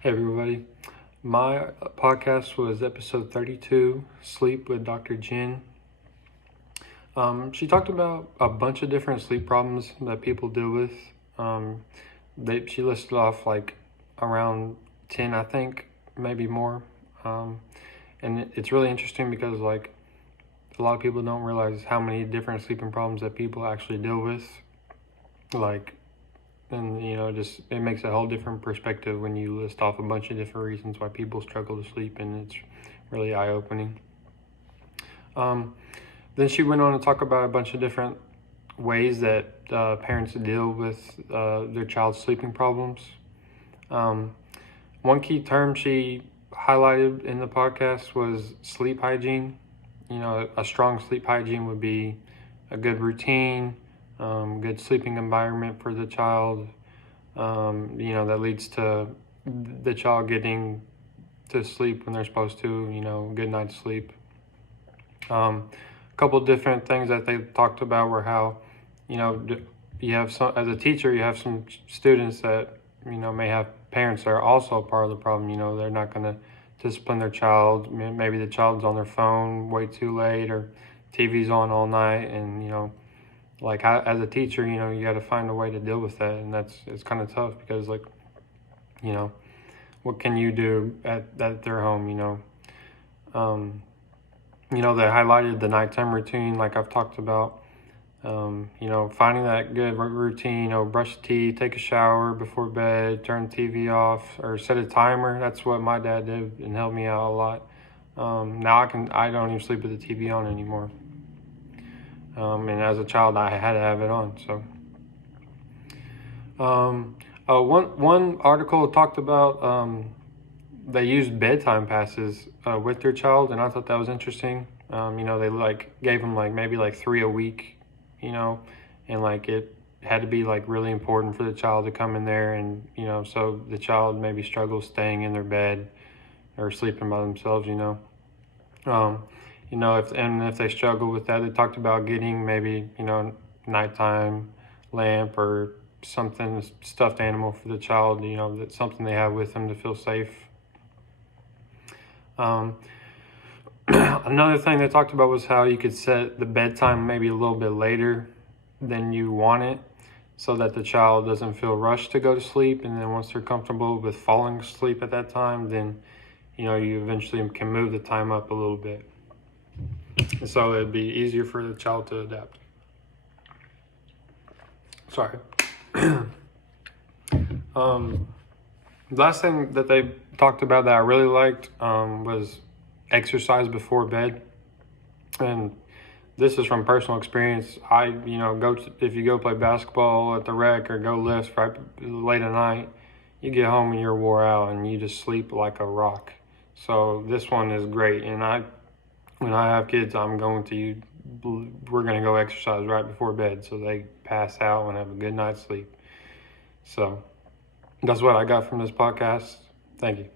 Hey everybody. My podcast was episode 32, Sleep with Dr. Jen. She talked about a bunch of different sleep problems that people deal with. She listed off like around 10, I think, maybe more. And it's really interesting because like a lot of people don't realize how many different sleeping problems that people actually deal with. Like, and just it makes a whole different perspective when you list off a bunch of different reasons why people struggle to sleep, and it's really eye-opening. Then she went on to talk about a bunch of different ways that parents deal with their child's sleeping problems. One key term she highlighted in the podcast was sleep hygiene. A strong sleep hygiene would be a good routine, good sleeping environment for the child, that leads to the child getting to sleep when they're supposed to, good night's sleep. A couple different things that they talked about were how, you have some, as a teacher, you have some students that, may have parents that are also part of the problem. They're not going to discipline their child. Maybe the child's on their phone way too late, or TV's on all night, and, like as a teacher, you got to find a way to deal with that, and it's kind of tough because what can you do at their home? They highlighted the nighttime routine, like I've talked about. Finding that good routine. Brush the teeth, take a shower before bed, turn the TV off, or set a timer. That's what my dad did and helped me out a lot. Now I don't even sleep with the TV on anymore. And as a child, I had to have it on. So, one article talked about they used bedtime passes with their child, and I thought that was interesting. They gave them maybe 3 a week, and it had to be really important for the child to come in there, and so the child maybe struggles staying in their bed or sleeping by themselves. If they struggle with that, they talked about getting maybe, nighttime lamp or something, stuffed animal for the child, that's something they have with them to feel safe. Another thing they talked about was how you could set the bedtime maybe a little bit later than you want it, so that the child doesn't feel rushed to go to sleep, and then once they're comfortable with falling asleep at that time, then you eventually can move the time up a little bit. And so it'd be easier for the child to adapt. Sorry. Last thing that they talked about that I really liked was exercise before bed. And this is from personal experience. If you go play basketball at the rec or go lift right late at night, you get home and you're wore out and you just sleep like a rock. So this one is great. And when I have kids, we're going to go exercise right before bed so they pass out and have a good night's sleep. So that's what I got from this podcast. Thank you.